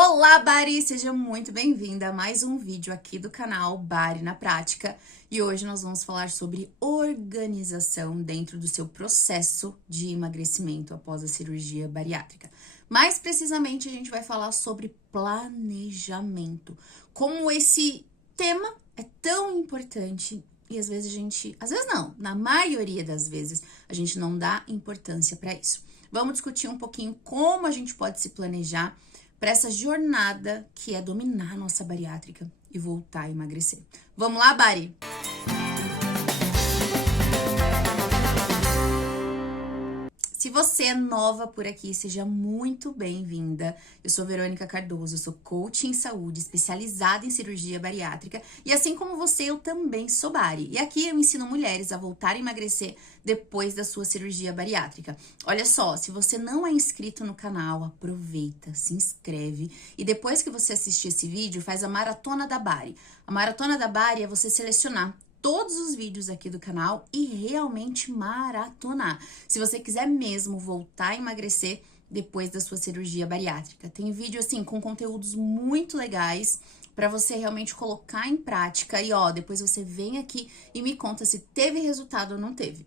Olá, Bari! Seja muito bem-vinda a mais um vídeo aqui do canal Bari na Prática. E hoje nós vamos falar sobre organização dentro do seu processo de emagrecimento após a cirurgia bariátrica. Mais precisamente, a gente vai falar sobre planejamento. Como esse tema é tão importante e às vezes na maioria das vezes, a gente não dá importância para isso. Vamos discutir um pouquinho como a gente pode se planejar para essa jornada que é dominar a nossa bariátrica e voltar a emagrecer. Vamos lá, Bari? Se você é nova por aqui, seja muito bem-vinda. Eu sou Verônica Cardoso, sou coach em saúde, especializada em cirurgia bariátrica. E assim como você, eu também sou Bari. E aqui eu ensino mulheres a voltar a emagrecer depois da sua cirurgia bariátrica. Olha só, se você não é inscrito no canal, aproveita, se inscreve. E depois que você assistir esse vídeo, faz a Maratona da Bari. A Maratona da Bari é você selecionar todos os vídeos aqui do canal e realmente maratonar. Se você quiser mesmo voltar a emagrecer depois da sua cirurgia bariátrica. Tem vídeo assim com conteúdos muito legais para você realmente colocar em prática e depois você vem aqui e me conta se teve resultado ou não teve.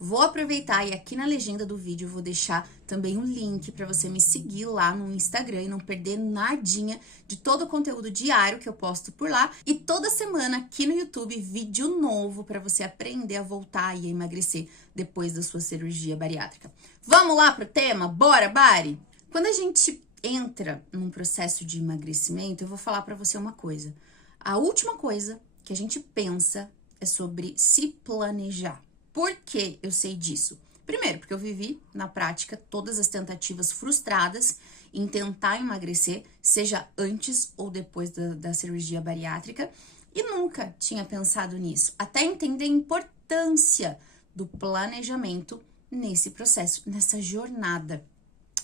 Vou aproveitar e aqui na legenda do vídeo eu vou deixar também um link para você me seguir lá no Instagram e não perder nadinha de todo o conteúdo diário que eu posto por lá. E toda semana aqui no YouTube, vídeo novo para você aprender a voltar e a emagrecer depois da sua cirurgia bariátrica. Vamos lá pro tema? Bora, Bari? Quando a gente entra num processo de emagrecimento, eu vou falar para você uma coisa. A última coisa que a gente pensa é sobre se planejar. Por que eu sei disso? Primeiro, porque eu vivi na prática todas as tentativas frustradas em tentar emagrecer, seja antes ou depois da cirurgia bariátrica, e nunca tinha pensado nisso, até entender a importância do planejamento nesse processo, nessa jornada.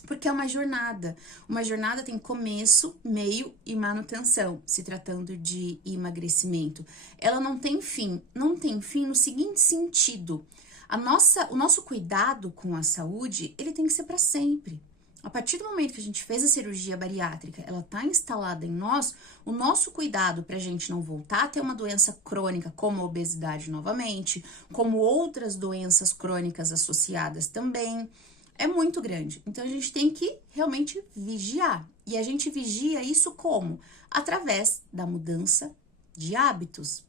Porque é uma jornada. Uma jornada tem começo, meio e manutenção, se tratando de emagrecimento. Ela não tem fim. Não tem fim no seguinte sentido. O nosso cuidado com a saúde, ele tem que ser para sempre. A partir do momento que a gente fez a cirurgia bariátrica, ela está instalada em nós, o nosso cuidado para a gente não voltar a ter uma doença crônica, como a obesidade novamente, como outras doenças crônicas associadas também, é muito grande. Então, a gente tem que realmente vigiar. E a gente vigia isso como? Através da mudança de hábitos,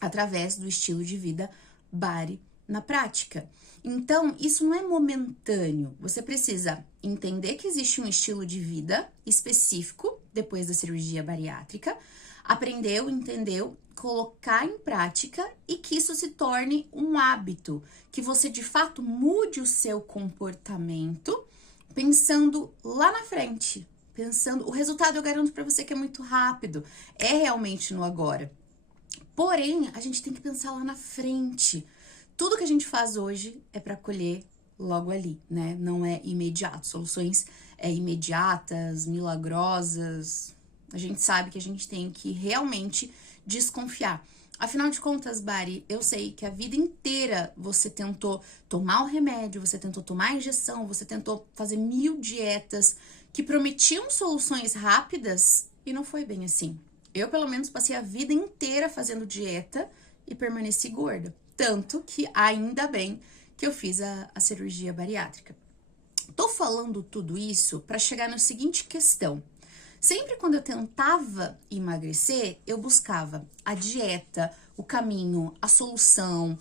através do estilo de vida Bari na prática. Então, isso não é momentâneo. Você precisa entender que existe um estilo de vida específico depois da cirurgia bariátrica, entendeu, colocar em prática e que isso se torne um hábito, que você de fato mude o seu comportamento pensando lá na frente, o resultado eu garanto para você que é muito rápido, é realmente no agora. Porém, a gente tem que pensar lá na frente. Tudo que a gente faz hoje é para colher logo ali, né? Não é imediato. Soluções imediatas, milagrosas. A gente sabe que a gente tem que realmente desconfiar. Afinal de contas, Bari, eu sei que a vida inteira você tentou tomar o remédio, você tentou tomar a injeção, você tentou fazer 1000 dietas que prometiam soluções rápidas e não foi bem assim. Eu, pelo menos, passei a vida inteira fazendo dieta e permaneci gorda. Tanto que, ainda bem, que eu fiz a cirurgia bariátrica. Tô falando tudo isso para chegar na seguinte questão. Sempre quando eu tentava emagrecer, eu buscava a dieta, o caminho, a solução,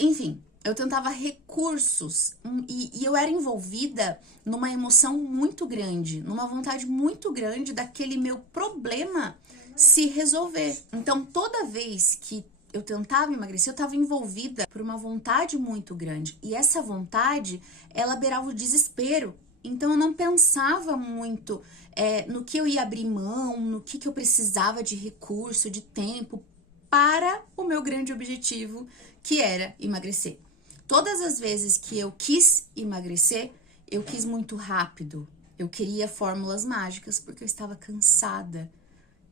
enfim, eu tentava recursos e eu era envolvida numa emoção muito grande, numa vontade muito grande daquele meu problema se resolver. Então, toda vez que eu tentava emagrecer, eu estava envolvida por uma vontade muito grande. E essa vontade, ela beirava o desespero. Então, eu não pensava muito no que eu ia abrir mão, no que eu precisava de recurso, de tempo, para o meu grande objetivo, que era emagrecer. Todas as vezes que eu quis emagrecer, eu quis muito rápido. Eu queria fórmulas mágicas, porque eu estava cansada.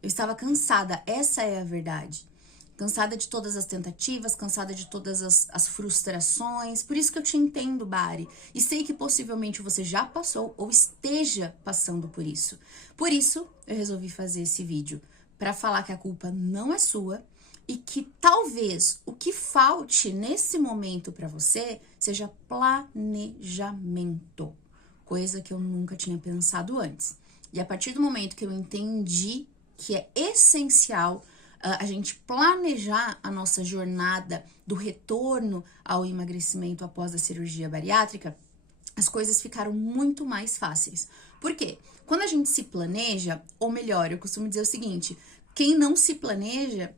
Eu estava cansada, essa é a verdade. Cansada de todas as tentativas, cansada de todas as frustrações. Por isso que eu te entendo, Bari. E sei que possivelmente você já passou ou esteja passando por isso. Por isso, eu resolvi fazer esse vídeo para falar que a culpa não é sua e que talvez o que falte nesse momento para você seja planejamento. Coisa que eu nunca tinha pensado antes. E a partir do momento que eu entendi que é essencial a gente planejar a nossa jornada do retorno ao emagrecimento após a cirurgia bariátrica, as coisas ficaram muito mais fáceis. Por quê? Quando a gente se planeja, ou melhor, eu costumo dizer o seguinte, quem não se planeja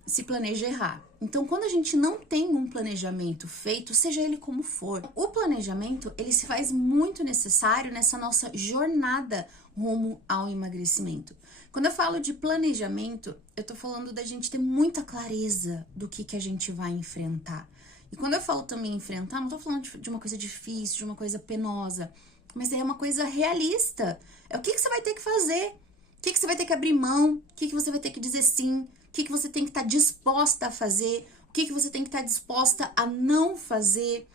errar. Então, quando a gente não tem um planejamento feito, seja ele como for, o planejamento, ele se faz muito necessário nessa nossa jornada rumo ao emagrecimento. Quando eu falo de planejamento, eu tô falando da gente ter muita clareza do que a gente vai enfrentar. E quando eu falo também enfrentar, não tô falando de uma coisa difícil, de uma coisa penosa, mas é uma coisa realista. É o que você vai ter que fazer, o que você vai ter que abrir mão, o que você vai ter que dizer sim, o que você tem que estar disposta a fazer, o que você tem que estar disposta a não fazer.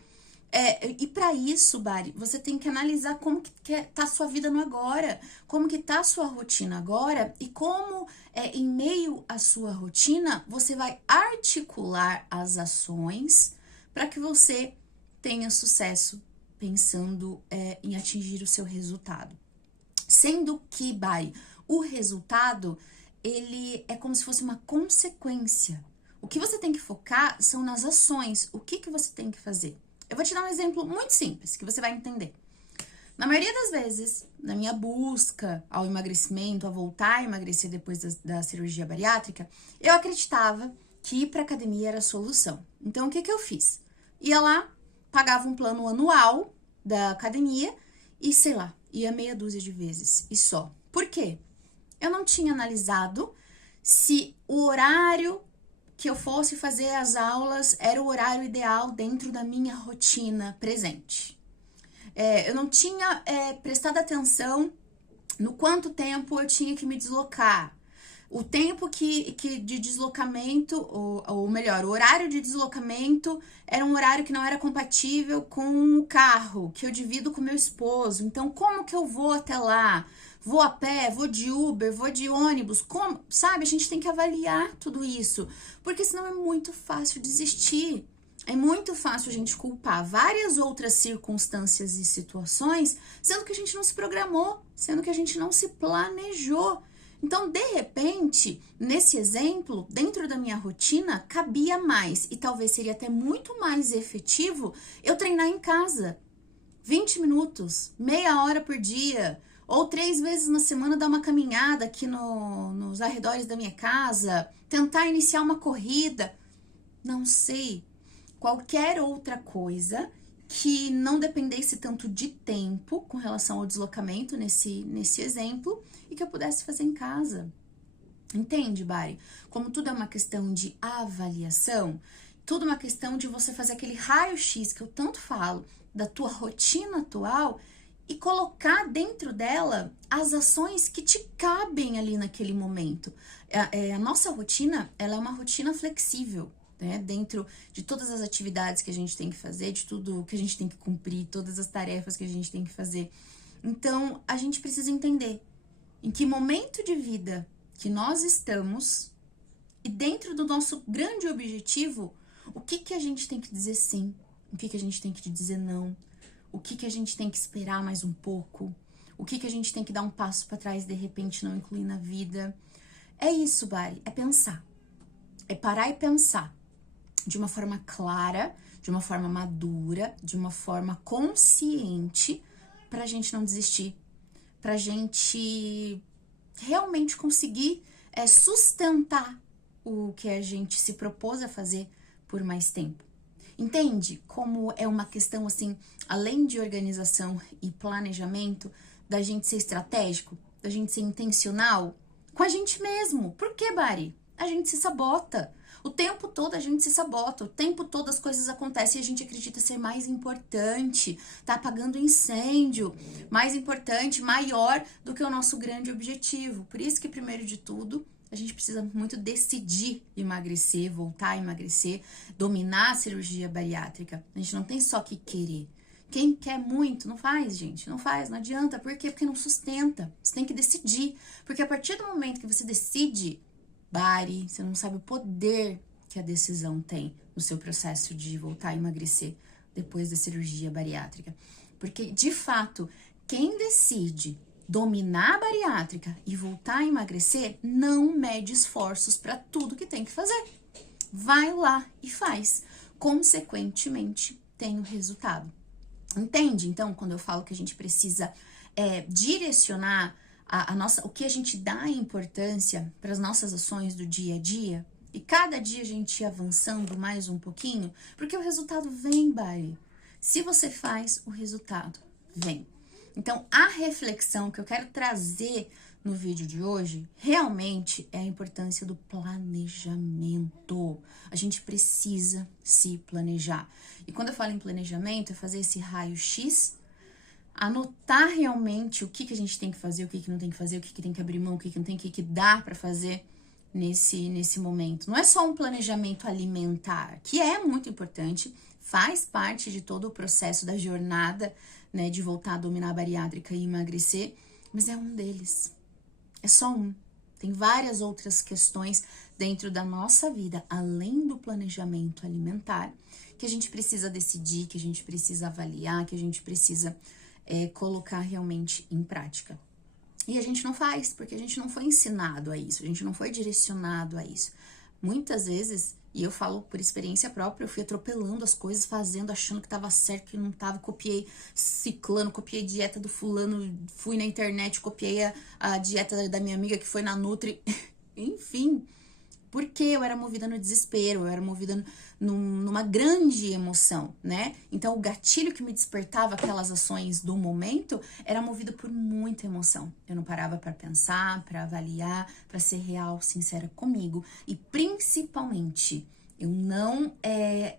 E para isso, Bari, você tem que analisar como que tá a sua vida no agora, como que tá a sua rotina agora e como, em meio à sua rotina, você vai articular as ações para que você tenha sucesso pensando em atingir o seu resultado. Sendo que, Bari, o resultado, ele é como se fosse uma consequência. O que você tem que focar são nas ações, o que você tem que fazer. Eu vou te dar um exemplo muito simples, que você vai entender. Na maioria das vezes, na minha busca ao emagrecimento, a voltar a emagrecer depois da cirurgia bariátrica, eu acreditava que ir para academia era a solução. Então, o que eu fiz? Ia lá, pagava um plano anual da academia e, sei lá, ia meia dúzia de vezes e só. Por quê? Eu não tinha analisado se o horário que eu fosse fazer as aulas era o horário ideal dentro da minha rotina presente. Eu não tinha prestado atenção no quanto tempo eu tinha que me deslocar. O tempo de deslocamento, ou melhor, o horário de deslocamento era um horário que não era compatível com o carro, que eu divido com meu esposo. Então, como que eu vou até lá? Vou a pé, vou de Uber, vou de ônibus, como? Sabe, a gente tem que avaliar tudo isso, porque senão é muito fácil desistir. É muito fácil a gente culpar várias outras circunstâncias e situações, sendo que a gente não se programou, sendo que a gente não se planejou. Então, de repente, nesse exemplo, dentro da minha rotina, cabia mais e talvez seria até muito mais efetivo eu treinar em casa. 20 minutos, meia hora por dia, ou 3 vezes na semana dar uma caminhada aqui nos arredores da minha casa, tentar iniciar uma corrida, não sei, qualquer outra coisa que não dependesse tanto de tempo com relação ao deslocamento nesse exemplo e que eu pudesse fazer em casa. Entende, Bari? Como tudo é uma questão de avaliação, tudo é uma questão de você fazer aquele raio-x que eu tanto falo da tua rotina atual e colocar dentro dela as ações que te cabem ali naquele momento. A nossa rotina, ela é uma rotina flexível, né? Dentro de todas as atividades que a gente tem que fazer, de tudo que a gente tem que cumprir, todas as tarefas que a gente tem que fazer. Então, a gente precisa entender em que momento de vida que nós estamos e dentro do nosso grande objetivo, o que a gente tem que dizer sim, o que a gente tem que dizer não, o que a gente tem que esperar mais um pouco, o que a gente tem que dar um passo para trás e de repente não incluir na vida. É isso, Bari, é pensar. É parar e pensar de uma forma clara, de uma forma madura, de uma forma consciente, pra gente não desistir, pra gente realmente conseguir sustentar o que a gente se propôs a fazer por mais tempo. Entende como é uma questão, assim, além de organização e planejamento, da gente ser estratégico, da gente ser intencional com a gente mesmo? Por que, Bari? A gente se sabota. O tempo todo a gente se sabota, o tempo todo as coisas acontecem e a gente acredita ser mais importante, tá apagando incêndio, mais importante, maior do que o nosso grande objetivo. Por isso que, primeiro de tudo, a gente precisa muito decidir emagrecer, voltar a emagrecer, dominar a cirurgia bariátrica. A gente não tem só que querer. Quem quer muito, não faz, gente. Não faz, não adianta. Por quê? Porque não sustenta. Você tem que decidir. Porque a partir do momento que você decide, Bari, você não sabe o poder que a decisão tem no seu processo de voltar a emagrecer depois da cirurgia bariátrica. Porque, de fato, quem decide dominar a bariátrica e voltar a emagrecer não mede esforços para tudo que tem que fazer. Vai lá e faz. Consequentemente, tem o resultado. Entende? Então, quando eu falo que a gente precisa direcionar o que a gente dá importância para as nossas ações do dia a dia, e cada dia a gente ir avançando mais um pouquinho, porque o resultado vem, Bari. Se você faz, o resultado vem. Então, a reflexão que eu quero trazer no vídeo de hoje, realmente é a importância do planejamento. A gente precisa se planejar. E quando eu falo em planejamento, é fazer esse raio-x, anotar realmente o que a gente tem que fazer, o que não tem que fazer, o que tem que abrir mão, o que não tem, o que dá para fazer nesse momento. Não é só um planejamento alimentar, que é muito importante, faz parte de todo o processo da jornada, né, de voltar a dominar a bariátrica e emagrecer, mas é um deles. É só um. Tem várias outras questões dentro da nossa vida, além do planejamento alimentar, que a gente precisa decidir, que a gente precisa avaliar, que a gente precisa colocar realmente em prática. E a gente não faz, porque a gente não foi ensinado a isso, a gente não foi direcionado a isso. Muitas vezes, e eu falo por experiência própria, eu fui atropelando as coisas, fazendo, achando que tava certo, que não tava, copiei ciclano, copiei dieta do fulano, fui na internet, copiei a dieta da minha amiga que foi na Nutri, enfim, porque eu era movida no desespero, eu era movida numa grande emoção, né? Então, o gatilho que me despertava aquelas ações do momento era movido por muita emoção. Eu não parava para pensar, para avaliar, para ser real, sincera comigo. E, principalmente, eu não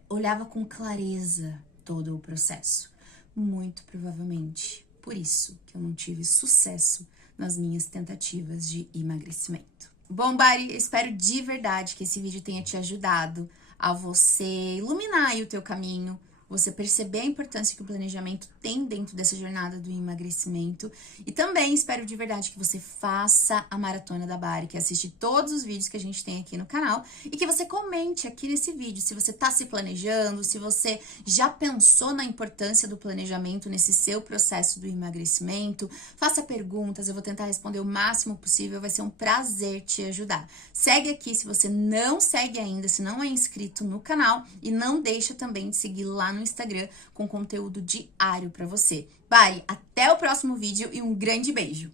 olhava com clareza todo o processo. Muito provavelmente, por isso que eu não tive sucesso nas minhas tentativas de emagrecimento. Bom, Bari, eu espero de verdade que esse vídeo tenha te ajudado a você iluminar aí o teu caminho, você perceber a importância que o planejamento tem dentro dessa jornada do emagrecimento. E também espero de verdade que você faça a Maratona da Bari, que assiste todos os vídeos que a gente tem aqui no canal e que você comente aqui nesse vídeo se você tá se planejando, se você já pensou na importância do planejamento nesse seu processo do emagrecimento. Faça perguntas, eu vou tentar responder o máximo possível, vai ser um prazer te ajudar. Segue aqui se você não segue ainda, se não é inscrito no canal, e não deixa também de seguir lá no Instagram com conteúdo diário pra você. Bari, até o próximo vídeo e um grande beijo!